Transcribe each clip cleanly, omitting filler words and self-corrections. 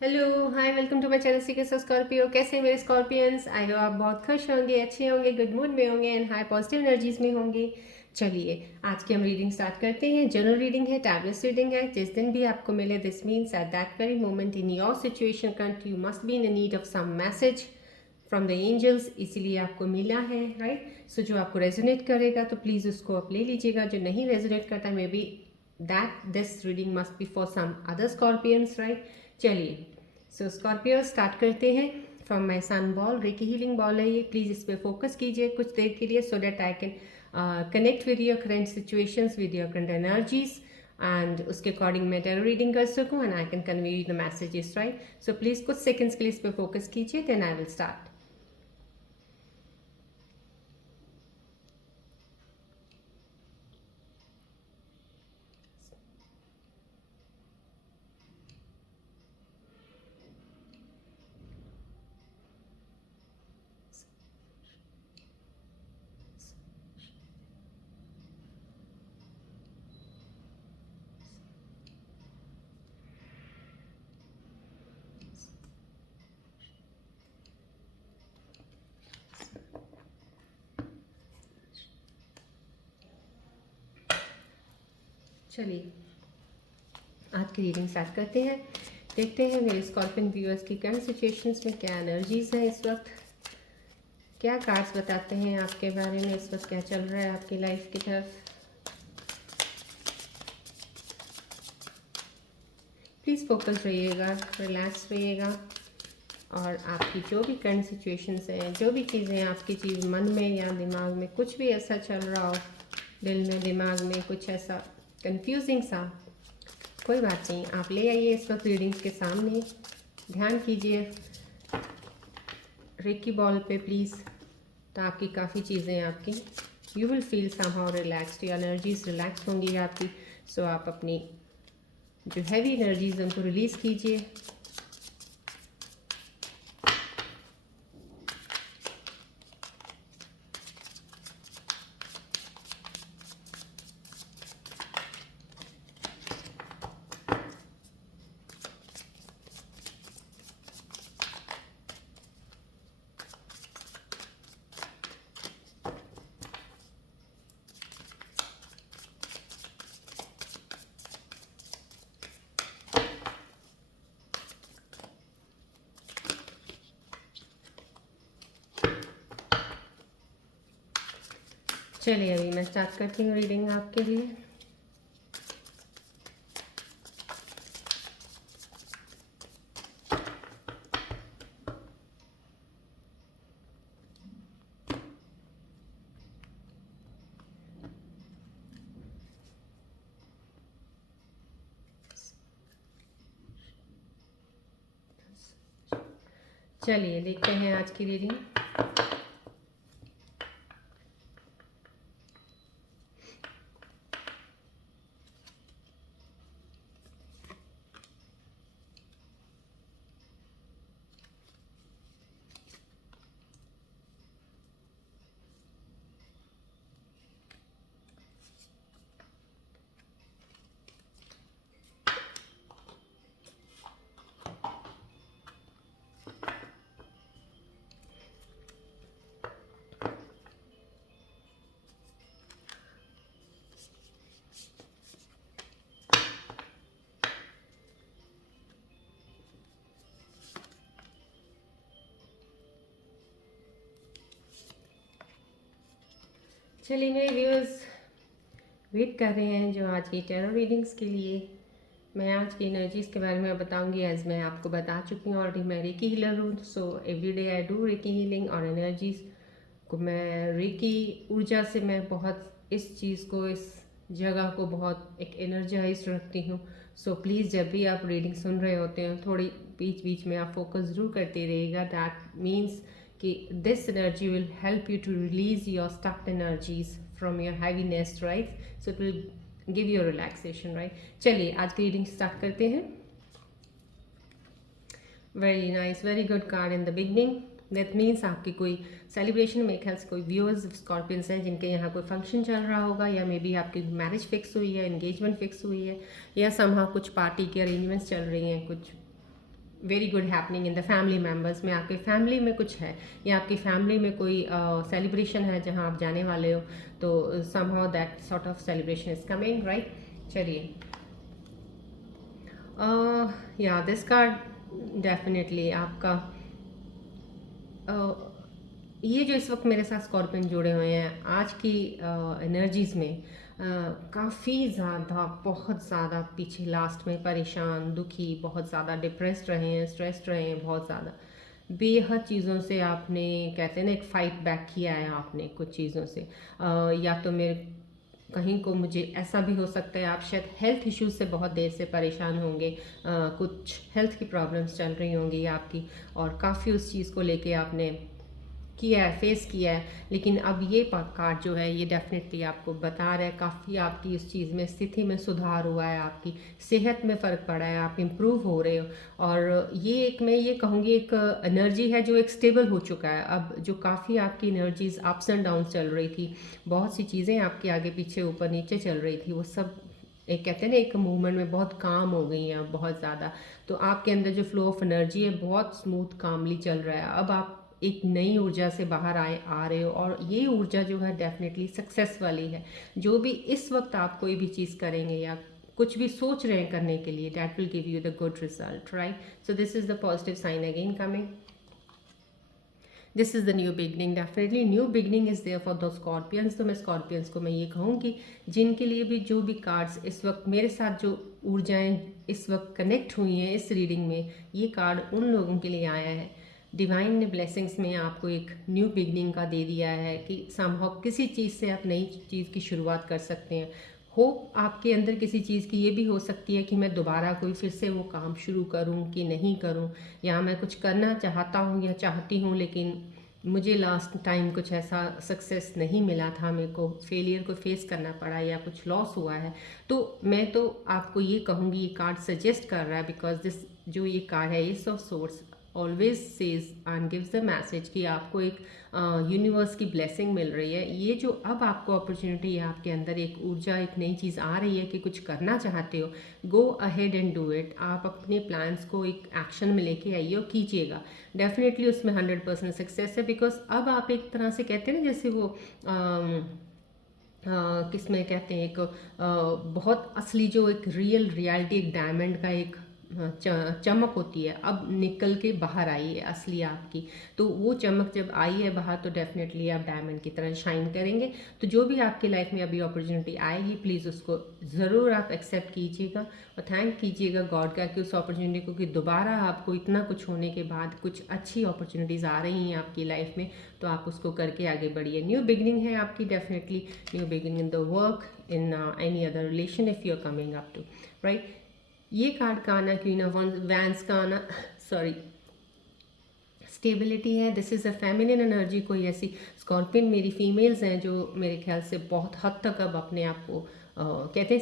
Hello hi welcome to my channel secrets of Scorpio. कैसे हैं मेरे स्कॉर्पियंस? आई होप आप बहुत खुश होंगे, अच्छे होंगे, गुड मूड में होंगे एंड हाई पॉजिटिव एनर्जीज में होंगे। चलिए आज की हम रीडिंग स्टार्ट करते हैं। जनरल रीडिंग है, टैबलेट्स रीडिंग है। जिस दिन भी आपको मिले, this means at that very moment in your situation current you must be in need of some message from the angels, इसीलिए आपको मिला है, राइट? सो जो आपको रेजोनेट करेगा तो प्लीज़ उसको आप ले लीजिएगा। जो नहीं रेजोनेट करता may be that this reading must be for some other Scorpions, right? चलिए सो स्कॉर्पियो स्टार्ट करते हैं। From my sun ball, reiki healing ball है ये। प्लीज़ इस पर फोकस कीजिए कुछ देर के लिए so that I can connect with your current situations, with your current energies and उसके अकॉर्डिंग मैं टेरो रीडिंग कर सकूँ and I can convey the messages, right? So please कुछ सेकंड्स के लिए इस पर फोकस कीजिए, देन आई विल स्टार्ट। चलिए आज की रीडिंग स्टार्ट करते हैं। देखते हैं मेरे स्कॉर्पियन व्यूअर्स की करंट सिचुएशंस में क्या एनर्जीज हैं इस वक्त, क्या कार्ड्स बताते हैं आपके बारे में, इस वक्त क्या चल रहा है आपकी लाइफ की तरफ। प्लीज़ फोकस रहिएगा, रिलैक्स रहिएगा और आपकी जो भी करंट सिचुएशंस हैं, जो भी चीज़ें आपकी चीज़ मन में या दिमाग में कुछ भी ऐसा चल रहा हो, दिल में दिमाग में कुछ ऐसा कंफ्यूजिंग सा, कोई बात नहीं, आप ले आइए इस वक्त रीडिंग्स के सामने। ध्यान कीजिए रेकी बॉल पे प्लीज़, ताकि काफ़ी चीज़ें आपकी you will feel somehow relaxed, या एनर्जीज रिलैक्स होंगी आपकी। सो आप अपनी जो हैवी एनर्जीज उनको रिलीज़ कीजिए। चलिए अभी मैं स्टार्ट करती हूँ रीडिंग आपके लिए। चलिए देखते हैं आज की रीडिंग। चलिए मेरे व्यूअर्स वेट कर रहे हैं जो आज की टैरो रीडिंग्स के लिए। मैं आज की एनर्जीज़ के बारे में बताऊंगी। एज मैं आपको बता चुकी हूँ ऑलरेडी, मैं रेकी हीलर हूँ। So every day I do recce healing और एनर्जीज़ को मैं रेकी ऊर्जा से मैं बहुत इस चीज़ को, इस जगह को बहुत एक एनर्जाइज रखती हूँ। सो प्लीज़ जब भी आप रीडिंग सुन रहे होते हैं थोड़ी बीच बीच में आप फोकस ज़रूर करते रहिएगा। दैट मीन्स कि this energy will help you to release your stuck energies from your heaviness, right? So it will give your relaxation, right? चलिए आज की रीडिंग स्टार्ट करते हैं। Very nice, very good card in the beginning. That means आपकी कोई celebration में ख्याल से कोई व्यूअर्स स्कॉर्पियंस हैं जिनके यहाँ कोई फंक्शन चल रहा होगा, या मे बी आपकी मैरिज फिक्स हुई है, एंगेजमेंट फिक्स हुई है, या समहाउ कुछ पार्टी के अरेंजमेंट्स चल रही हैं कुछ। Very good happening in the family members में, आपके फैमिली में कुछ है या आपकी फैमिली में कोई सेलिब्रेशन है जहाँ आप जाने वाले हो, तो somehow that sort of celebration is coming, right. चलिए, या दिस कार्ड डेफिनेटली आपका ये जो इस वक्त मेरे साथ स्कॉर्पियन जुड़े हुए हैं आज की एनर्जीज़ में काफ़ी ज़्यादा, बहुत ज़्यादा पीछे लास्ट में परेशान, दुखी, बहुत ज़्यादा डिप्रेस्ड रहे हैं, स्ट्रेस्ड रहे हैं, बहुत ज़्यादा बेहद चीज़ों से आपने, कहते हैं ना, एक फ़ाइट बैक किया है आपने कुछ चीज़ों से। या तो मेरे कहीं को मुझे ऐसा भी हो सकता है आप शायद हेल्थ इश्यूज से बहुत देर से परेशान होंगे, कुछ हेल्थ की प्रॉब्लम्स चल रही होंगी आपकी, और काफ़ी उस चीज़ को लेके आपने किया है, फेस किया है। लेकिन अब ये कार्ड जो है ये डेफिनेटली आपको बता रहा है काफ़ी आपकी उस चीज़ में, स्थिति में सुधार हुआ है, आपकी सेहत में फ़र्क पड़ा है, आप इम्प्रूव हो रहे हो। और ये एक, मैं ये कहूँगी, एक एनर्जी है जो एक स्टेबल हो चुका है अब। जो काफ़ी आपकी एनर्जीज अप्स एंड डाउन चल रही थी, बहुत सी चीज़ें आपके आगे पीछे ऊपर नीचे चल रही थी, वो सब एक, कहते हैं ना, एक मूवमेंट में बहुत काम हो गई हैं अब बहुत ज़्यादा। तो आपके अंदर जो फ्लो ऑफ एनर्जी है बहुत स्मूथ कामली चल रहा है। अब आप एक नई ऊर्जा से बाहर आ रहे हो, और ये ऊर्जा जो है डेफिनेटली सक्सेस वाली है। जो भी इस वक्त आप कोई भी चीज़ करेंगे या कुछ भी सोच रहे हैं करने के लिए, that will give you the good result, right. So this is the positive sign again coming. This is the new beginning, definitely new beginning is there for the Scorpions. तो मैं स्कॉर्पियंस को मैं ये कहूँगी, जिनके लिए भी जो भी कार्ड्स इस वक्त मेरे साथ, जो ऊर्जाएं इस वक्त कनेक्ट हुई हैं इस रीडिंग में, ये कार्ड उन लोगों के लिए आया है। डिवाइन ने ब्लेसिंग्स में आपको एक न्यू बिगनिंग का दे दिया है कि समहाउ किसी चीज़ से आप नई चीज़ की शुरुआत कर सकते हैं। होप आपके अंदर किसी चीज़ की ये भी हो सकती है कि मैं दोबारा कोई फिर से वो काम शुरू करूं कि नहीं करूं, या मैं कुछ करना चाहता हूं या चाहती हूं लेकिन मुझे लास्ट टाइम कुछ ऐसा सक्सेस नहीं मिला था, मेरे को फेलियर को फेस करना पड़ा या कुछ लॉस हुआ है। तो मैं तो आपको ये कहूँगी, ये कार्ड सजेस्ट कर रहा है, बिकॉज दिस जो ये कार्ड है, S of source always says and gives the message कि आपको एक यूनिवर्स की ब्लेसिंग मिल रही है। ये जो अब आपको अपॉर्चुनिटी है, आपके अंदर एक ऊर्जा, एक नई चीज़ आ रही है कि कुछ करना चाहते हो, go ahead and do it. आप अपने प्लान्स को एक एक्शन में लेके आइए और कीजिएगा, डेफिनेटली उसमें 100% सक्सेस है। बिकॉज अब आप एक तरह से, कहते हैं ना, जैसे वो किसमें कहते हैं, एक बहुत असली जो एक रियल रियलिटी, एक डायमंड का एक चमक होती है, अब निकल के बाहर आई है असली आपकी। तो वो चमक जब आई है बाहर, तो डेफिनेटली आप डायमंड की तरह शाइन करेंगे। तो जो भी आपकी लाइफ में अभी अपॉर्चुनिटी आएगी, प्लीज़ उसको ज़रूर आप एक्सेप्ट कीजिएगा और थैंक कीजिएगा गॉड का कि उस अपॉर्चुनिटी को, कि दोबारा आपको इतना कुछ होने के बाद कुछ अच्छी अपॉर्चुनिटीज़ आ रही हैं आपकी लाइफ में, तो आप उसको करके आगे बढ़िए। न्यू बिगनिंग है आपकी, definitely new beginning in the work, in any other relation if you are coming up to, right. ये कार्ड का आना, क्वीन ऑफ वैंस का आना, सॉरी, स्टेबिलिटी है। This is a feminine energy. कोई ऐसी स्कॉर्पियन मेरी फीमेल्स हैं जो मेरे ख्याल से बहुत हद तक अब अपने आप को कहते हैं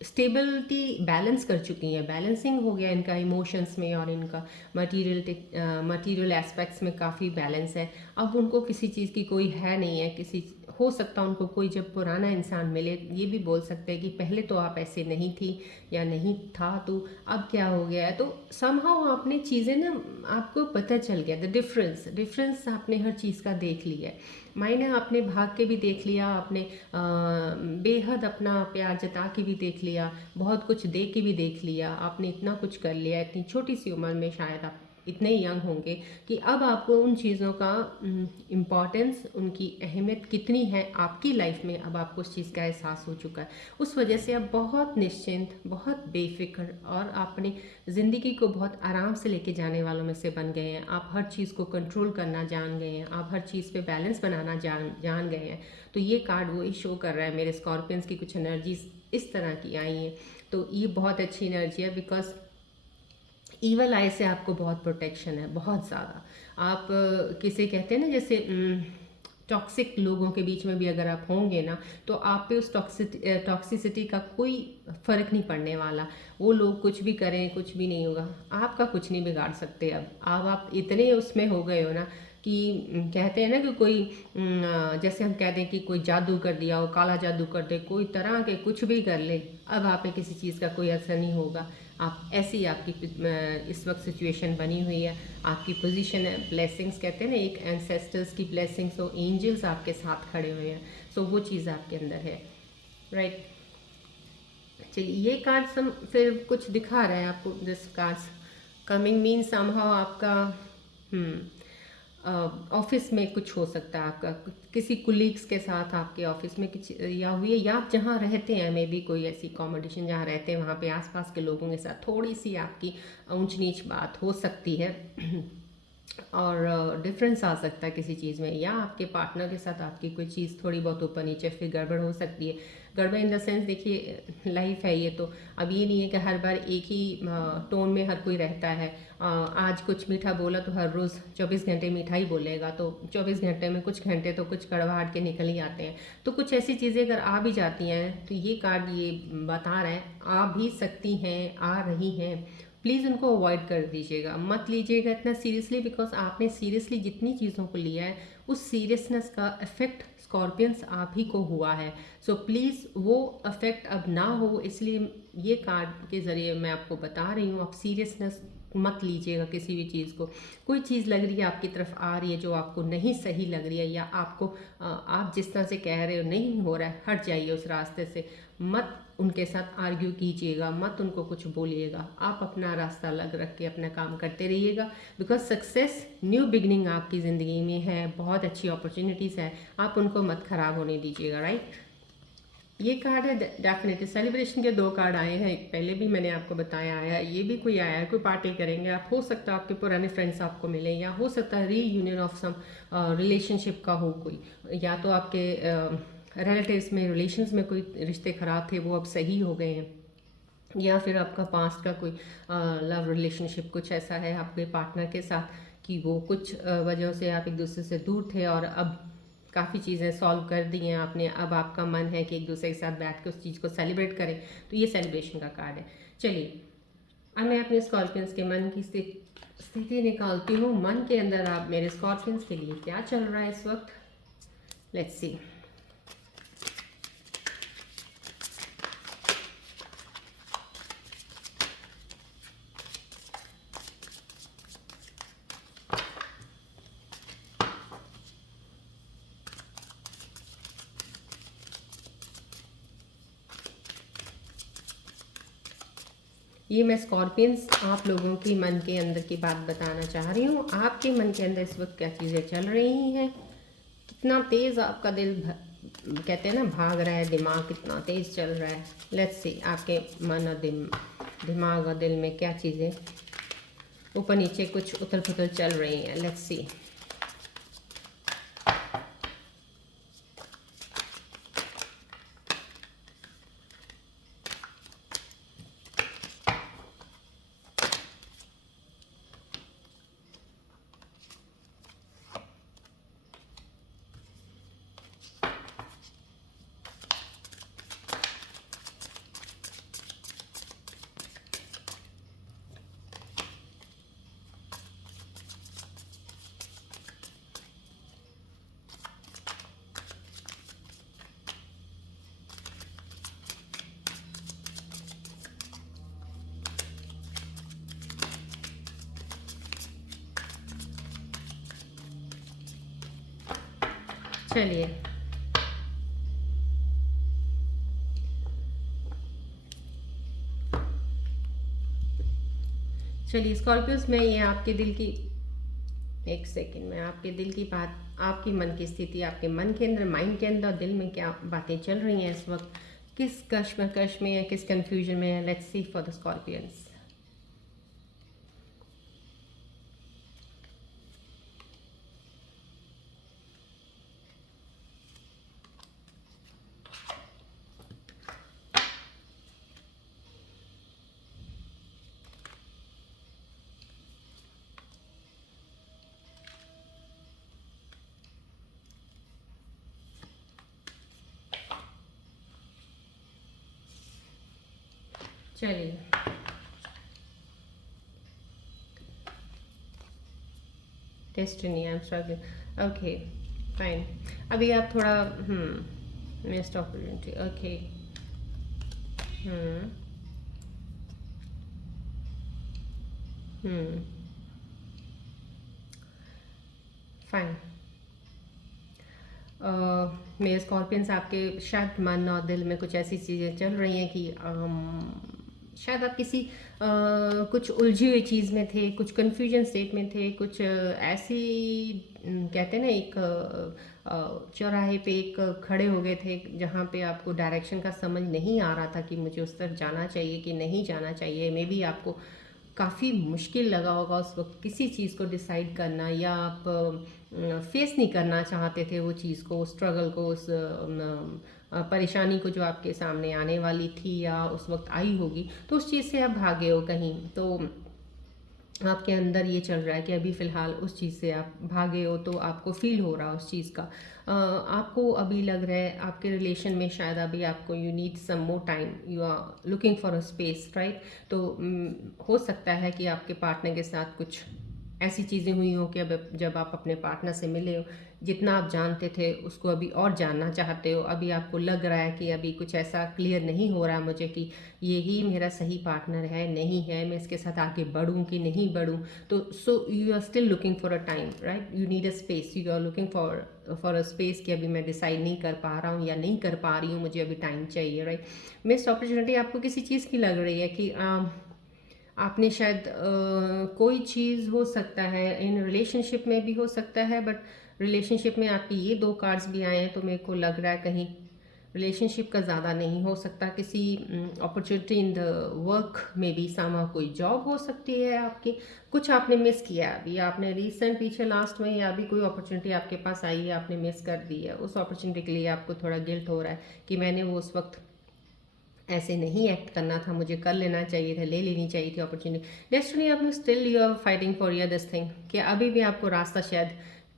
स्टेबिलिटी बैलेंस कर चुकी हैं, बैलेंसिंग हो गया इनका इमोशंस में, और इनका मटीरियल एस्पेक्ट्स में काफ़ी बैलेंस है। अब उनको किसी चीज़ की कोई है नहीं है, किसी हो सकता उनको कोई जब पुराना इंसान मिले, ये भी बोल सकते हैं कि पहले तो आप ऐसे नहीं थी या नहीं था, तो अब क्या हो गया है। तो समहाउ आपने चीज़ें ना, आपको पता चल गया द डिफरेंस आपने हर चीज़ का देख लिया है, मायने आपने भाग के भी देख लिया, आपने बेहद अपना प्यार जता के भी देख लिया, बहुत कुछ दे के भी देख लिया, आपने इतना कुछ कर लिया इतनी छोटी सी उम्र में, शायद आप इतने यंग होंगे कि अब आपको उन चीज़ों का इम्पॉर्टेंस, उनकी अहमियत कितनी है आपकी लाइफ में, अब आपको उस चीज़ का एहसास हो चुका है। उस वजह से आप बहुत निश्चिंत, बहुत बेफिक्र, और अपनी ज़िंदगी को बहुत आराम से लेके जाने वालों में से बन गए हैं। आप हर चीज़ को कंट्रोल करना जान गए हैं, आप हर चीज़ पे बैलेंस बनाना जान गए हैं। तो ये कार्ड वो ही शो कर रहा है, मेरे स्कॉर्पियंस की कुछ एनर्जीज इस तरह की आई हैं। तो ये बहुत अच्छी एनर्जी है, बिकॉज ईवल आई से आपको बहुत प्रोटेक्शन है, बहुत ज़्यादा। आप किसे कहते हैं ना, जैसे टॉक्सिक लोगों के बीच में भी अगर आप होंगे ना, तो आप पे उस टॉक्सिसिटी का कोई फ़र्क नहीं पड़ने वाला। वो लोग कुछ भी करें, कुछ भी नहीं होगा, आपका कुछ नहीं बिगाड़ सकते। अब आप इतने उसमें हो गए हो ना कि कहते हैं ना कि कोई जैसे हम कहते हैं कि कोई जादू कर दिया हो, काला जादू कर दे, कोई तरह के कुछ भी कर ले, अब आप पे किसी चीज़ का कोई असर नहीं होगा। आप ऐसी आपकी इस वक्त सिचुएशन बनी हुई है, आपकी पोजीशन है। ब्लेसिंग्स कहते हैं ना, एक एंसेस्टर्स की ब्लेसिंग्स, हो एंजल्स आपके साथ खड़े हुए हैं, सो वो चीज़ आपके अंदर है, राइट। चलिए, ये कार्ड सम फिर कुछ दिखा रहा है आपको। This cards coming mean somehow आपका ऑफिस में कुछ हो सकता है, आपका किसी कुलीग्स के साथ आपके ऑफिस में कुछ या हुई है, या आप जहाँ रहते हैं मे बी कोई ऐसी कॉम्पिटिशन जहाँ रहते हैं वहाँ पे आसपास के लोगों के साथ थोड़ी सी आपकी ऊंच नीच बात हो सकती है और डिफरेंस आ सकता है किसी चीज़ में, या आपके पार्टनर के साथ आपकी कोई चीज़ थोड़ी बहुत ऊपर नीचे फिर गड़बड़ हो सकती है। गड़बड़ इन द सेंस, देखिए लाइफ है ये, तो अब ये नहीं है कि हर बार एक ही टोन में हर कोई रहता है। आज कुछ मीठा बोला तो हर रोज़ 24 घंटे मीठा ही बोलेगा, तो 24 घंटे में कुछ घंटे तो कुछ कड़वाहट के निकल ही आते हैं। तो कुछ ऐसी चीज़ें अगर आ भी जाती हैं तो ये कार्ड ये बता रहा है आ भी सकती हैं, आ रही हैं, प्लीज़ उनको अवॉइड कर दीजिएगा, मत लीजिएगा इतना सीरियसली, बिकॉज आपने सीरियसली जितनी चीज़ों को लिया है उस सीरियसनेस का इफेक्ट स्कॉर्पियंस आप ही को हुआ है। सो प्लीज़ वो इफेक्ट अब ना हो, इसलिए ये कार्ड के ज़रिए मैं आपको बता रही हूँ, आप सीरियसनेस मत लीजिएगा किसी भी चीज़ को। कोई चीज़ लग रही है आपकी तरफ आ रही है जो आपको नहीं सही लग रही है, या आपको आप जिस तरह से कह रहे हो नहीं हो रहा है, हट जाइए उस रास्ते से। मत उनके साथ आर्ग्यू कीजिएगा, मत उनको कुछ बोलिएगा, आप अपना रास्ता अलग रख के अपना काम करते रहिएगा, बिकॉज सक्सेस न्यू बिगनिंग आपकी ज़िंदगी में है, बहुत अच्छी अपॉर्चुनिटीज़ है, आप उनको मत ख़राब होने दीजिएगा, राइट। ये कार्ड है डेफिनेटली सेलिब्रेशन के दो कार्ड आए हैं, एक पहले भी मैंने आपको बताया आया है, ये भी कोई आया है, कोई पार्टी करेंगे आप, हो सकता है आपके पुराने फ्रेंड्स आपको मिले, या हो सकता है रीयूनियन ऑफ सम रिलेशनशिप का हो कोई, या तो आपके रिलेटिव्स में रिलेशंस में कोई रिश्ते ख़राब थे वो अब सही हो गए हैं, या फिर आपका पास्ट का कोई लव रिलेशनशिप कुछ ऐसा है आपके पार्टनर के साथ कि वो कुछ वजहों से आप एक दूसरे से दूर थे और अब काफ़ी चीज़ें सॉल्व कर दी हैं आपने, अब आपका मन है कि एक दूसरे के साथ बैठ के उस चीज़ को सेलिब्रेट करें, तो ये सेलिब्रेशन का कार्ड है। चलिए, अब मैं अपने स्कॉर्पियंस के मन की स्थिति निकालती हूँ। मन के अंदर आप मेरे स्कॉर्पियंस के लिए क्या चल रहा है इस वक्त, लेट्स सी। ये मैं स्कॉर्पियंस आप लोगों की मन के अंदर की बात बताना चाह रही हूँ। आपके मन के अंदर इस वक्त क्या चीज़ें चल रही हैं, कितना तेज़ आपका दिल कहते हैं ना भाग रहा है, दिमाग कितना तेज़ चल रहा है। लेट्स सी आपके मन और दिमाग और दिल में क्या चीज़ें ऊपर नीचे कुछ उथल पुथल चल रही हैं। Let's see. चलिए, स्कॉर्पियोस में ये आपके दिल की, एक सेकेंड में आपके दिल की बात, आपकी मन की स्थिति, आपके मन के अंदर, माइंड के अंदर, दिल में क्या बातें चल रही हैं इस वक्त, किस कश्मकश में है, किस कंफ्यूजन में है। Let's see for the scorpions. चलिए, destiny, I am struggling, okay fine. अभी आप थोड़ा missed opportunity, okay. Hmm. Fine. मेरे स्कॉर्पियंस आपके शायद मन और दिल में कुछ ऐसी चीज़ें चल रही हैं कि शायद आप किसी कुछ उलझी हुई चीज़ में थे, कुछ कन्फ्यूजन स्टेट में थे, कुछ ऐसी कहते हैं ना एक चौराहे पे एक खड़े हो गए थे जहाँ पे आपको डायरेक्शन का समझ नहीं आ रहा था कि मुझे उस तरफ जाना चाहिए कि नहीं जाना चाहिए। मे बी आपको काफ़ी मुश्किल लगा होगा उस वक्त किसी चीज़ को डिसाइड करना, या आप फेस नहीं करना चाहते थे वो चीज़ को, उस स्ट्रगल को, उस परेशानी को जो आपके सामने आने वाली थी या उस वक्त आई होगी, तो उस चीज़ से आप भागे हो कहीं। तो आपके अंदर ये चल रहा है कि अभी फ़िलहाल उस चीज़ से आप भागे हो, तो आपको फ़ील हो रहा है उस चीज़ का। आपको अभी लग रहा है आपके रिलेशन में शायद अभी आपको you need some more time, you are looking for a space, right. तो हो सकता है कि आपके पार्टनर के साथ कुछ ऐसी चीज़ें हुई हों कि अब जब आप अपने पार्टनर से मिले हो, जितना आप जानते थे उसको अभी और जानना चाहते हो। अभी आपको लग रहा है कि अभी कुछ ऐसा क्लियर नहीं हो रहा मुझे कि ये ही मेरा सही पार्टनर है, नहीं है, मैं इसके साथ आगे बढ़ूं कि नहीं बढ़ूं। तो so you are still looking for a time, right. You need a space, you are looking for a space कि अभी मैं डिसाइड नहीं कर पा रहा हूँ या नहीं कर पा रही हूँ, मुझे अभी टाइम चाहिए, राइट। मिस्ड अपॉर्चुनिटी आपको किसी चीज़ की लग रही है कि आपने शायद कोई चीज़ हो सकता है, इन रिलेशनशिप में भी हो सकता है, बट रिलेशनशिप में आपकी ये दो कार्ड्स भी आए हैं, तो मेरे को लग रहा है कहीं रिलेशनशिप का ज़्यादा नहीं हो सकता, किसी अपॉर्चुनिटी इन द वर्क में भी समा कोई जॉब हो सकती है आपकी। कुछ आपने मिस किया है अभी, आपने रिसेंट पीछे लास्ट में या अभी कोई अपॉर्चुनिटी आपके पास आई है, आपने मिस कर दी है। उस अपॉर्चुनिटी के लिए आपको थोड़ा गिल्ट हो रहा है कि मैंने वो उस वक्त ऐसे नहीं एक्ट करना था, मुझे कर लेना चाहिए था, ले लेनी चाहिए थी अपॉर्चुनिटी। डेस्टिनी आप में still you are fighting for your this thing, कि अभी भी आपको रास्ता शायद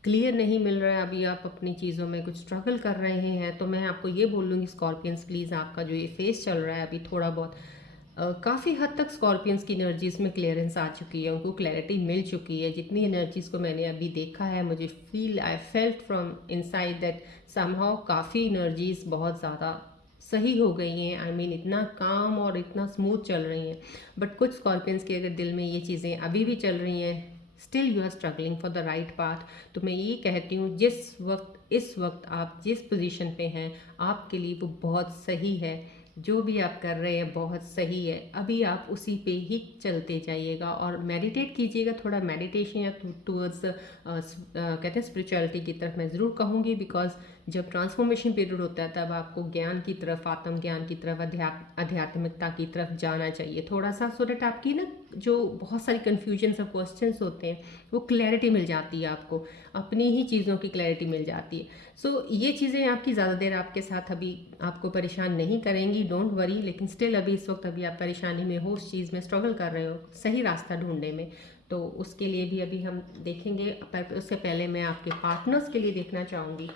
क्लियर नहीं मिल रहा है, अभी आप अपनी चीज़ों में कुछ स्ट्रगल कर रहे हैं। तो मैं आपको ये बोल लूँगी स्कॉर्पियंस, प्लीज़ आपका जो ये फेस चल रहा है अभी थोड़ा बहुत काफ़ी हद तक स्कॉर्पियंस की एनर्जीज में क्लियरेंस आ चुकी है, उनको क्लैरिटी मिल चुकी है। जितनी एनर्जीज को मैंने अभी देखा है, मुझे I felt from inside that somehow काफ़ी एनर्जीज बहुत ज़्यादा सही हो गई हैं। आई मीन इतना काम और इतना स्मूथ चल रही हैं। बट कुछ स्कॉर्पियंस के अगर दिल में ये चीज़ें अभी भी चल रही हैं, still you are struggling for the right path. तो मैं ये कहती हूँ जिस वक्त इस वक्त आप जिस पोजीशन पे हैं, आपके लिए वो बहुत सही है। जो भी आप कर रहे हैं बहुत सही है, अभी आप उसी पे ही चलते जाइएगा और मेडिटेट कीजिएगा। थोड़ा मेडिटेशन या टूवर्ड्स कहते हैं स्पिरिचुअलिटी की तरफ मैं ज़रूर कहूँगी, बिकॉज जब ट्रांसफॉर्मेशन पीरियड होता है तब आपको ज्ञान की तरफ, आत्मज्ञान की तरफ, आध्यात्मिकता की तरफ जाना चाहिए थोड़ा सा, सो दैट आपकी ना जो बहुत सारी कन्फ्यूजन्स और क्वेश्चंस होते हैं वो क्लैरिटी मिल जाती है, आपको अपनी ही चीज़ों की क्लैरिटी मिल जाती है। सो ये चीज़ें आपकी ज़्यादा देर आपके साथ अभी आपको परेशान नहीं करेंगी, डोंट वरी। लेकिन स्टिल अभी इस वक्त अभी आप परेशानी में हो, उस चीज़ में स्ट्रगल कर रहे हो सही रास्ता ढूंढने में, तो उसके लिए भी अभी हम देखेंगे। पर उससे पहले मैं आपके पार्टनर्स के लिए देखना चाहूँगी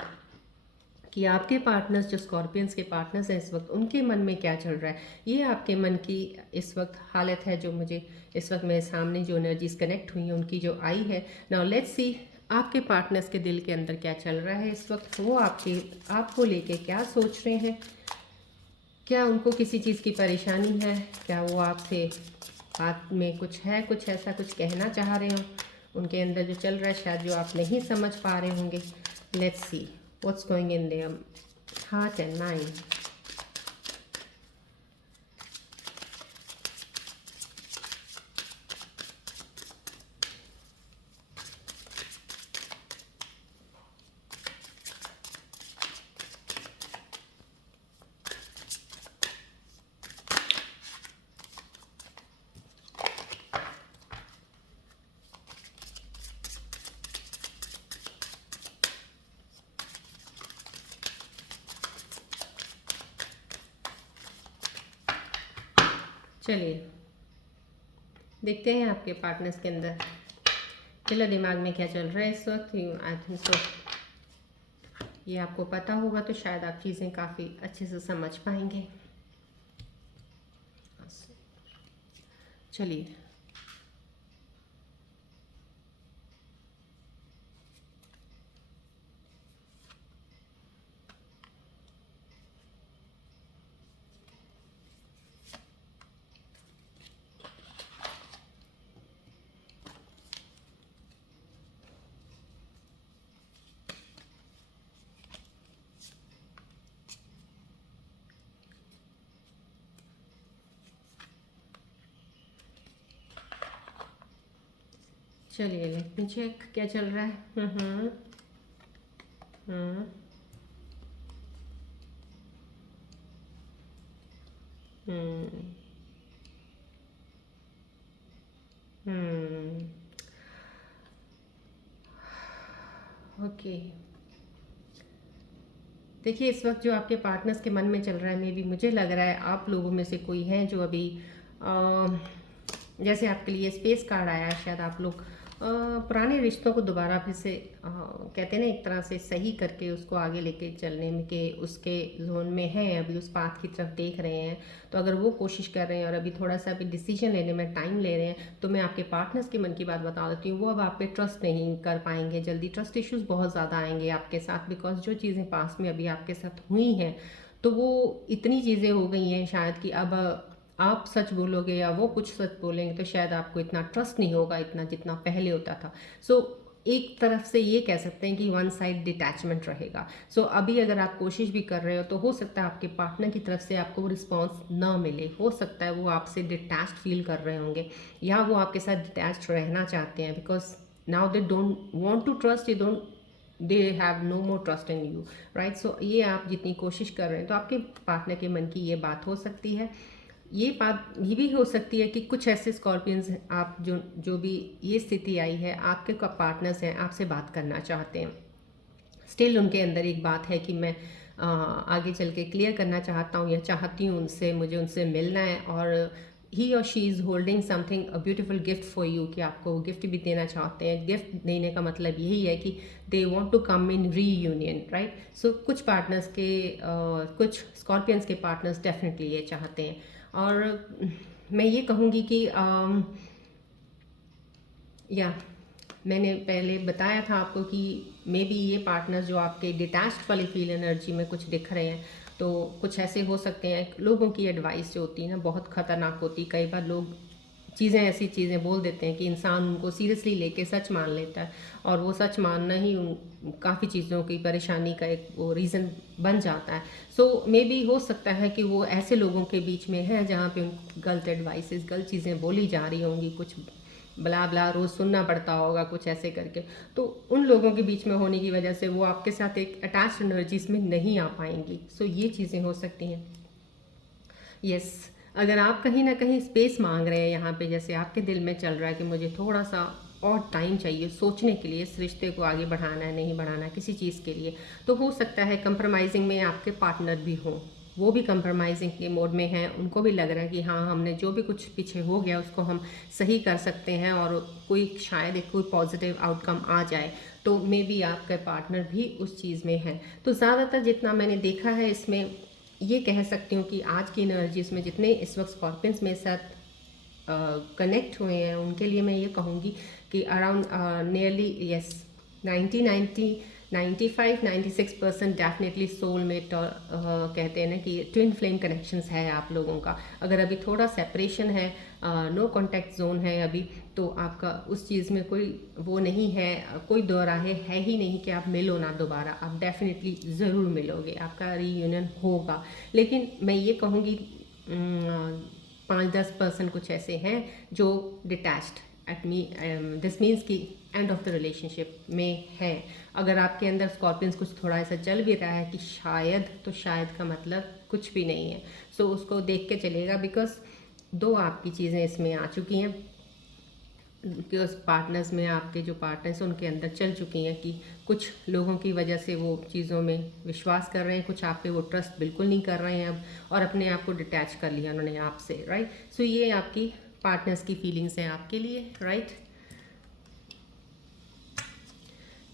कि आपके पार्टनर्स, जो स्कॉर्पियंस के पार्टनर्स हैं इस वक्त, उनके मन में क्या चल रहा है। ये आपके मन की इस वक्त हालत है जो मुझे इस वक्त मेरे सामने जो एनर्जीज कनेक्ट हुई हैं उनकी जो आई है। नाउ लेट्स सी आपके पार्टनर्स के दिल के अंदर क्या चल रहा है इस वक्त, वो आपको लेके क्या सोच रहे हैं। क्या उनको किसी चीज़ की परेशानी है, क्या वो आपसे बात में कुछ है, कुछ ऐसा कुछ कहना चाह रहे हो, उनके अंदर जो चल रहा है शायद जो आप नहीं समझ पा रहे होंगे। Let's see what's going in their heart and mind. चलिए देखते हैं आपके पार्टनर्स के अंदर दिल और दिमाग में क्या चल रहा है इस वक्त। आई थिंक सो ये आपको पता होगा तो शायद आप चीज़ें काफ़ी अच्छे से समझ पाएंगे। चलिए चलिए लेट मी चेक क्या चल रहा है। हम्म हम्म हम्म ओके। देखिए इस वक्त जो आपके पार्टनर्स के मन में चल रहा है, मे बी मुझे लग रहा है आप लोगों में से कोई हैं जो अभी जैसे आपके लिए स्पेस कार्ड आया है, शायद आप लोग पुराने रिश्तों को दोबारा फिर से कहते हैं ना एक तरह से सही करके उसको आगे लेके चलने में के उसके जोन में हैं, अभी उस पाथ की तरफ देख रहे हैं। तो अगर वो कोशिश कर रहे हैं और अभी थोड़ा सा अभी डिसीजन लेने में टाइम ले रहे हैं, तो मैं आपके पार्टनर्स के मन की बात बता देती हूँ, वो अब आप पे ट्रस्ट नहीं कर पाएंगे जल्दी। ट्रस्ट इश्यूज बहुत ज़्यादा आएंगे आपके साथ, बिकॉज जो चीज़ें पास में अभी आपके साथ हुई हैं, तो वो इतनी चीज़ें हो गई हैं शायद कि अब आप सच बोलोगे या वो कुछ सच बोलेंगे तो शायद आपको इतना ट्रस्ट नहीं होगा इतना जितना पहले होता था। सो एक तरफ से ये कह सकते हैं कि वन साइड डिटैचमेंट रहेगा। सो अभी अगर आप कोशिश भी कर रहे हो तो हो सकता है आपके पार्टनर की तरफ से आपको वो रिस्पॉन्स ना मिले, हो सकता है वो आपसे डिटैच्ड फील कर रहे होंगे या वो आपके साथ डिटैच्ड रहना चाहते हैं, because now they don't want to trust, you don't, they have no more trust in you, right. So ये आप जितनी कोशिश कर रहे हैं तो आपके पार्टनर के मन की ये बात हो सकती है। ये बात ये भी हो सकती है कि कुछ ऐसे स्कॉर्पियंस आप जो जो भी ये स्थिति आई है, आपके पार्टनर्स हैं आपसे बात करना चाहते हैं, स्टिल उनके अंदर एक बात है कि मैं आगे चल के क्लियर करना चाहता हूँ या चाहती हूँ उनसे, मुझे उनसे मिलना है, और ही और she is holding something a beautiful gift for you, कि आपको गिफ्ट भी देना चाहते हैं। गिफ्ट देने का मतलब यही है कि they want to come in reunion, right. So कुछ पार्टनर्स के कुछ स्कॉर्पियंस के पार्टनर्स डेफिनेटली ये चाहते हैं। और मैं ये कहूँगी कि या मैंने पहले बताया था आपको कि मे बी ये पार्टनर जो आपके डिटैच्ड वाली फील एनर्जी में कुछ दिख रहे हैं, तो कुछ ऐसे हो सकते हैं। लोगों की एडवाइस जो होती है ना बहुत ख़तरनाक होती है। कई बार लोग चीज़ें ऐसी चीज़ें बोल देते हैं कि इंसान उनको सीरियसली लेके सच मान लेता है, और वो सच मानना ही काफ़ी चीज़ों की परेशानी का एक वो रीज़न बन जाता है। सो मे बी हो सकता है कि वो ऐसे लोगों के बीच में है जहाँ पे उनको गलत एडवाइसेस, गलत चीज़ें बोली जा रही होंगी, कुछ बला बला रोज़ सुनना पड़ता होगा कुछ ऐसे करके। तो उन लोगों के बीच में होने की वजह से वो आपके साथ एक अटैच्ड एनर्जीज में नहीं आ पाएंगी। सो ये चीज़ें हो सकती हैं। यस, अगर आप कहीं ना कहीं स्पेस मांग रहे हैं यहाँ पे, जैसे आपके दिल में चल रहा है कि मुझे थोड़ा सा और टाइम चाहिए सोचने के लिए इस रिश्ते को आगे बढ़ाना है नहीं बढ़ाना किसी चीज़ के लिए, तो हो सकता है कंप्रोमाइजिंग में आपके पार्टनर भी हों, वो भी कंप्रोमाइजिंग के मोड में हैं। उनको भी लग रहा है कि हाँ हमने जो भी कुछ पीछे हो गया उसको हम सही कर सकते हैं और कोई शायद एक कोई पॉजिटिव आउटकम आ जाए। तो मे बी आपका पार्टनर भी उस चीज़ में है। तो ज़्यादातर जितना मैंने देखा है इसमें ये कह सकती हूँ कि आज की एनर्जीज में जितने इस वक्त स्कॉर्पियंस मेरे साथ कनेक्ट हुए हैं उनके लिए मैं ये कहूँगी कि around nearly yes 90 95-96% definitely soulmate, और कहते हैं ना कि ट्विन फ्लेम कनेक्शंस है आप लोगों का। अगर अभी थोड़ा सेपरेशन है, नो कॉन्टैक्ट जोन है अभी, तो आपका उस चीज़ में कोई वो नहीं है, कोई दो राहे है ही नहीं कि आप मिलो ना दोबारा। आप डेफिनेटली ज़रूर मिलोगे, आपका रीयूनियन होगा। लेकिन मैं ये कहूँगी 5-10% कुछ ऐसे हैं जो detached at me, this means कि एंड ऑफ द रिलेशनशिप में है। अगर आपके अंदर स्कॉर्पियंस कुछ थोड़ा ऐसा चल भी रहा है कि शायद, तो शायद का मतलब कुछ भी नहीं है। सो उसको देख के चलेगा, बिकॉज दो आपकी चीज़ें इसमें आ चुकी हैं कि उस पार्टनर्स में आपके जो पार्टनर्स उनके अंदर चल चुकी हैं कि कुछ लोगों की वजह से वो चीज़ों में विश्वास कर रहे हैं, कुछ आप पे वो ट्रस्ट बिल्कुल नहीं कर रहे हैं अब, और अपने आप को डिटैच कर लिया उन्होंने आपसे, राइट। सो ये आपकी पार्टनर्स की फीलिंग्स हैं आपके लिए, राइट।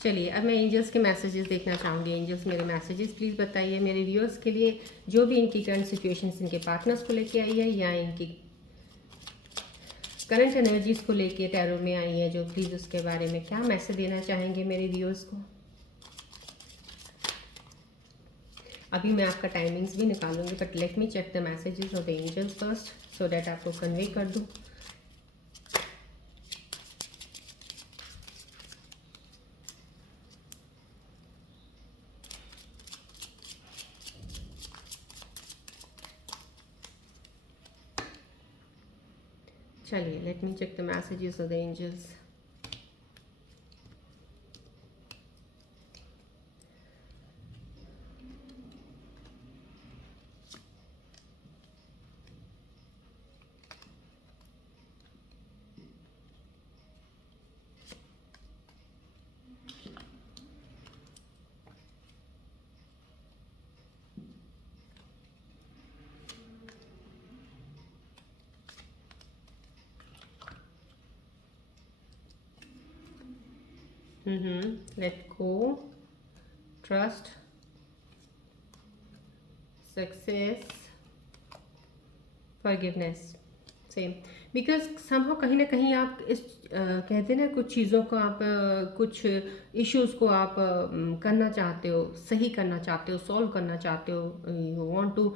चलिए अब मैं एंजल्स के मैसेजेस देखना चाहूँगी। एंजल्स मेरे मैसेजेस प्लीज़ बताइए मेरे व्यूअर्स के लिए, जो भी इनकी करंट सिचुएशंस इनके पार्टनर्स को लेके आई है या इनकी करंट एनर्जीज को लेके टैरो में आई है, जो प्लीज़ उसके बारे में क्या मैसेज देना चाहेंगे मेरे व्यूअर्स को। अभी मैं आपका टाइमिंग्स भी निकालूंगी, but let me check the messages of the angels first so that आपको कन्वे कर दूँ। चलिए let me check the messages of the angels. Let go, trust, success, forgiveness, same. Because somehow कहीं ना कहीं आप इस कहते हैं ना, कुछ चीज़ों को आप कुछ इश्यूज़ को आप करना चाहते हो, सही करना चाहते हो, सॉल्व करना चाहते हो, you want to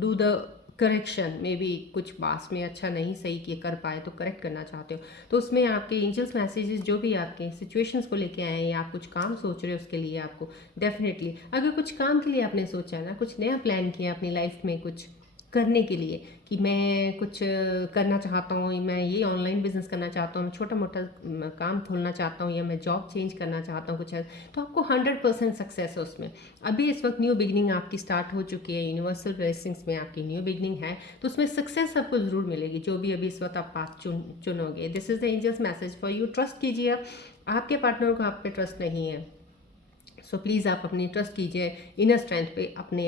do the correction, may be कुछ पास में अच्छा नहीं सही किए कर पाए तो करेक्ट करना चाहते हो, तो उसमें आपके एंजल्स मैसेजेस जो भी आपके सिचुएशंस को लेके आए हैं या आप कुछ काम सोच रहे हो उसके लिए आपको डेफिनेटली, अगर कुछ काम के लिए आपने सोचा है ना, कुछ नया प्लान किया अपनी लाइफ में कुछ करने के लिए कि मैं कुछ करना चाहता हूँ, मैं ये ऑनलाइन बिजनेस करना चाहता हूँ, मैं छोटा मोटा काम खोलना चाहता हूँ, या मैं जॉब चेंज करना चाहता हूँ कुछ है, तो आपको 100% सक्सेस है उसमें। अभी इस वक्त न्यू बिगनिंग आपकी स्टार्ट हो चुकी है, यूनिवर्सल ब्लेसिंग्स में आपकी न्यू बिगनिंग है, तो उसमें सक्सेस आपको ज़रूर मिलेगी, जो भी अभी इस वक्त आप पाथ चुनोगे। This is the angels message for you. Trust कीजिए, आपके पार्टनर को आप पे ट्रस्ट नहीं है, सो प्लीज़ आप अपनी ट्रस्ट कीजिए इनर स्ट्रेंथ पे, अपने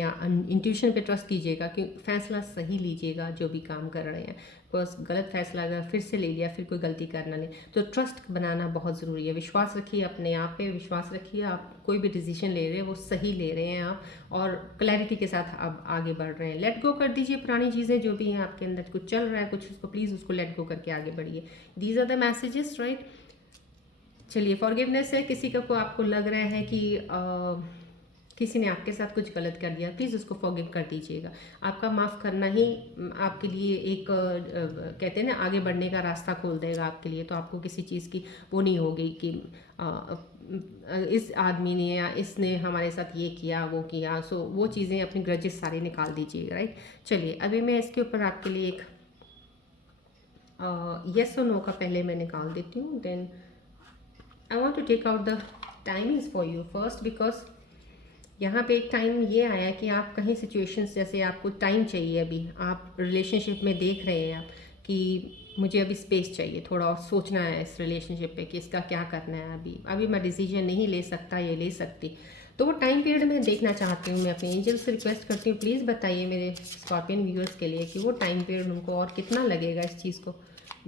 इंट्यूशन पे ट्रस्ट कीजिएगा कि फैसला सही लीजिएगा जो भी काम कर रहे हैं। बस गलत फैसला अगर फिर से ले लिया, फिर कोई गलती करना नहीं, तो ट्रस्ट बनाना बहुत ज़रूरी है। विश्वास रखिए अपने आप पे, विश्वास रखिए आप कोई भी डिसीजन ले रहे हैं वो सही ले रहे हैं आप, और क्लैरिटी के साथ आप आगे बढ़ रहे हैं। लेट गो कर दीजिए पुरानी चीज़ें जो भी हैं आपके अंदर, कुछ चल रहा है कुछ, उसको प्लीज़ उसको लेट गो करके आगे बढ़िए। These are the messages, right. चलिए, फॉरगिवनेस है, किसी का को आपको लग रहा है कि किसी ने आपके साथ कुछ गलत कर दिया, प्लीज़ उसको फॉरगिव कर दीजिएगा। आपका माफ़ करना ही आपके लिए एक कहते हैं ना, आगे बढ़ने का रास्ता खोल देगा आपके लिए। तो आपको किसी चीज़ की वो नहीं होगी कि इस आदमी ने या इसने हमारे साथ ये किया वो किया, सो वो चीज़ें अपनी ग्रजेस सारी निकाल दीजिएगा, राइट। चलिए, अभी मैं इसके ऊपर आपके लिए एक येस और नो का पहले मैं निकाल देती हूँ, then I want to take out the timings for you first, because यहाँ पे एक टाइम ये आया कि आप कहीं सिचुएशंस, जैसे आपको टाइम चाहिए, अभी आप रिलेशनशिप में देख रहे हैं आप कि मुझे अभी स्पेस चाहिए, थोड़ा और सोचना है इस रिलेशनशिप पे कि इसका क्या करना है, अभी मैं डिसीजन नहीं ले सकता ये ले सकती, तो वो टाइम पीरियड मैं देखना चाहती हूँ। मैं अपने एंजल से रिक्वेस्ट करती हूँ, प्लीज़ बताइए मेरे स्कॉर्पियन व्यूअर्स के लिए कि वो टाइम पीरियड उनको और कितना लगेगा इस चीज़ को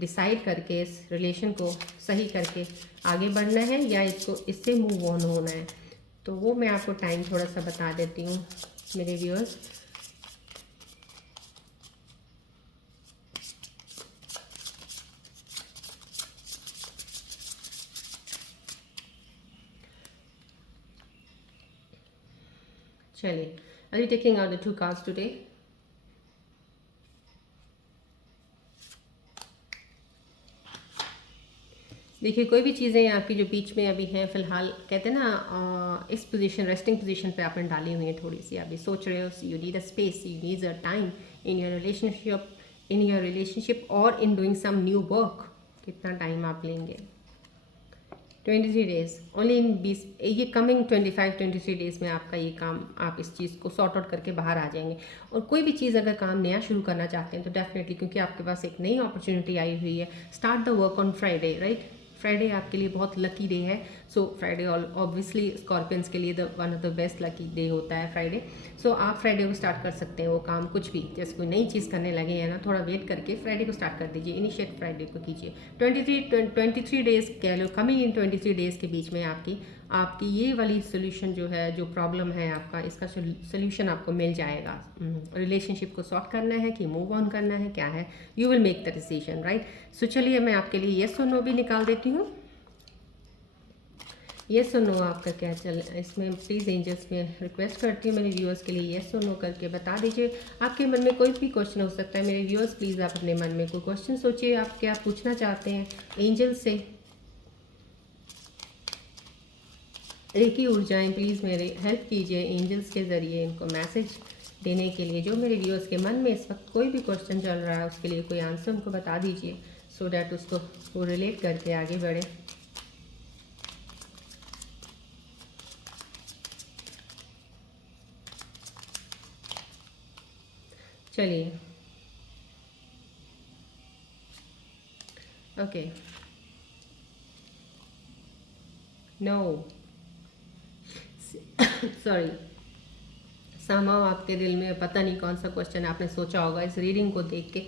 डिसाइड करके, इस रिलेशन को सही करके आगे बढ़ना है या इसको इससे मूव ऑन होना है। तो वो मैं आपको टाइम थोड़ा सा बता देती हूँ मेरे व्यूअर्स। चलिए, I am taking out the 2 cards today. देखिए, कोई भी चीज़ें आपकी जो बीच में अभी हैं फ़िलहाल, कहते हैं ना इस पोजीशन, रेस्टिंग पोजीशन पे आपने डाली हुई है थोड़ी सी, अभी सोच रहे हो, you need a space, you need a time in your relationship और in doing some new work. कितना टाइम आप लेंगे? 23 डेज़ ओनली इन 20, ये कमिंग 25-23 डेज़ में आपका ये काम, आप इस चीज़ को सॉर्ट आउट करके बाहर आ जाएंगे। और कोई भी चीज़ अगर काम नया शुरू करना चाहते हैं तो डेफिनेटली, क्योंकि आपके पास एक नई अपॉर्चुनिटी आई हुई है, start the work on Friday, right. Friday आपके लिए बहुत लकी डे है। सो फ्राइडे ऑब्वियसली स्कॉर्पियंस के लिए one of the best lucky day होता है फ्राइडे। सो आप फ्राइडे को स्टार्ट कर सकते हैं वो काम, कुछ भी, जैसे कोई नई चीज़ करने लगे हैं ना, थोड़ा वेट करके फ्राइडे को स्टार्ट कर दीजिए, इनिशिएट फ्राइडे को कीजिए। 23 डेज़ कह लो, कमिंग इन 23 डेज़ के बीच में आपकी ये वाली सोल्यूशन जो है, जो प्रॉब्लम है आपका, इसका सोल्यूशन आपको मिल जाएगा। रिलेशनशिप को सॉर्ट करना है कि मूव ऑन करना है, क्या है, you will make the decision, right. So चलिए, मैं आपके लिए येस और नो भी निकाल देती हूँ। येस और नो आपका क्या चल, इसमें प्लीज़ एंजल्स में रिक्वेस्ट करती हूँ मेरे व्यूअर्स के लिए येस और नो करके बता दीजिए। आपके मन में कोई भी क्वेश्चन हो सकता है मेरे व्यूअर्स, प्लीज़ आप अपने मन में कोई क्वेश्चन सोचिए, आप क्या पूछना चाहते हैं एंजल से। एक ही ऊर्जाएं प्लीज़ मेरे हेल्प कीजिए एंजल्स के ज़रिए इनको मैसेज देने के लिए। जो मेरे व्यूअर्स के मन में इस वक्त कोई भी क्वेश्चन चल रहा है उसके लिए कोई आंसर उनको बता दीजिए, सो डैट उसको वो रिलेट करके आगे बढ़े। चलिए, ओके, नो, सॉरी, समाओ आपके दिल में पता नहीं कौन सा क्वेश्चन आपने सोचा होगा इस रीडिंग को देख के।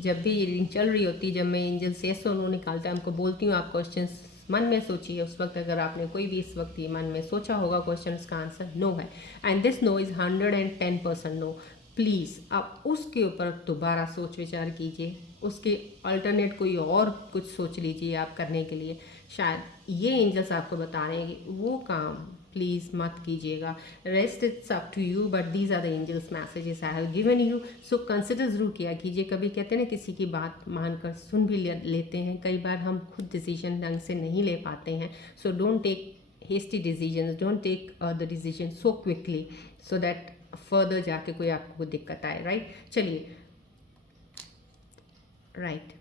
जब भी ये रीडिंग चल रही होती है, जब मैं एंजल से येस और नो निकालता है, हमको बोलती हूँ आप क्वेश्चन मन में सोचिए उस वक्त, अगर आपने कोई भी इस वक्त ये मन में सोचा होगा क्वेश्चन का आंसर नो है, and this no is 110% no, please आप उसके ऊपर दोबारा सोच विचार कीजिए, उसके अल्टरनेट कोई और कुछ सोच लीजिए आप करने के लिए। शायद ये एंजल्स आपको बता रहे हैं कि वो काम प्लीज़ मत कीजिएगा। Rest it's up to you, but these are the angels messages I have given you. So consider ज़रूर किया कीजिए। कभी कहते हैं ना किसी की बात मानकर सुन भी लेते हैं, कई बार हम खुद डिसीजन ढंग से नहीं ले पाते हैं। So don't take hasty decisions, don't take the decision so quickly so that further जाके कोई आपको दिक्कत आए, राइट। चलिए, राइट,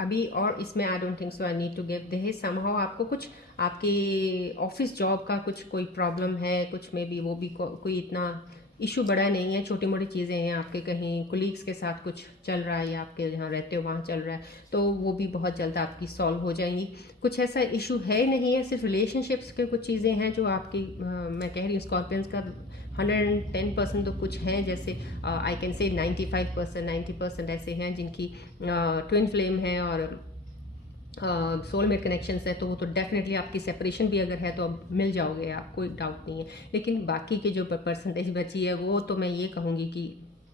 अभी और इसमें I don't think so I need to give this somehow. आपको कुछ आपके ऑफिस जॉब का कुछ कोई प्रॉब्लम है, कुछ में भी वो भी कोई इतना इशू बड़ा नहीं है, छोटी मोटी चीज़ें हैं, आपके कहीं कोलीग्स के साथ कुछ चल रहा है या आपके जहाँ रहते हो वहाँ चल रहा है, तो वो भी बहुत जल्द आपकी सॉल्व हो जाएंगी। कुछ ऐसा इशू है नहीं है, सिर्फ रिलेशनशिप्स के कुछ चीज़ें हैं जो आपकी मैं कह रही हूँ स्कॉर्पियंस का 110% तो कुछ हैं, जैसे आई कैन से 95%, 90% ऐसे हैं जिनकी ट्विन फ्लेम है और सोलमेट कनेक्शंस है, तो वो तो डेफिनेटली आपकी सेपरेशन भी अगर है तो अब मिल जाओगे आप, कोई डाउट नहीं है। लेकिन बाकी की जो परसेंटेज बची है वो तो मैं ये कहूँगी कि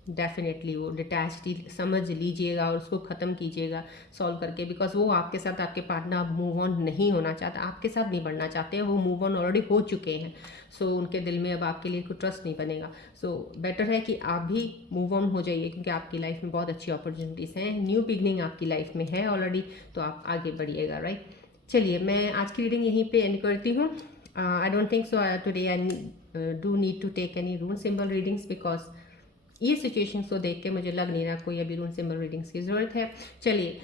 डेफिनेटली वो डिटैच्ड ही समझ लीजिएगा और उसको ख़त्म कीजिएगा सॉल्व करके, बिकॉज वो आपके साथ, आपके पार्टनर अब मूव ऑन नहीं होना चाहता, आपके साथ नहीं बढ़ना चाहते हैं, वो मूव ऑन ऑलरेडी हो चुके हैं। सो उनके दिल में अब आपके लिए कोई ट्रस्ट नहीं बनेगा। सो बेटर है कि आप भी मूव ऑन हो जाइए, क्योंकि आपकी लाइफ में बहुत अच्छी अपॉर्चुनिटीज़ हैं, न्यू बिगनिंग आपकी लाइफ में है ऑलरेडी, तो आप आगे बढ़िएगा, राइट। चलिए, मैं आज की रीडिंग यहीं पे एंड करती हूँ। I don't think so today I do need to take any rune symbol readings, because ये सिचुएशन को देख के मुझे लग नहीं रहा कोई अभी रून सिंबल रीडिंग्स की ज़रूरत है। चलिए,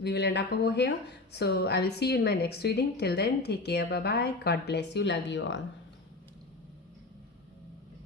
we will end up over here. So I will see you in my next reading. Till then, take care. Bye bye. God bless you. Love you all.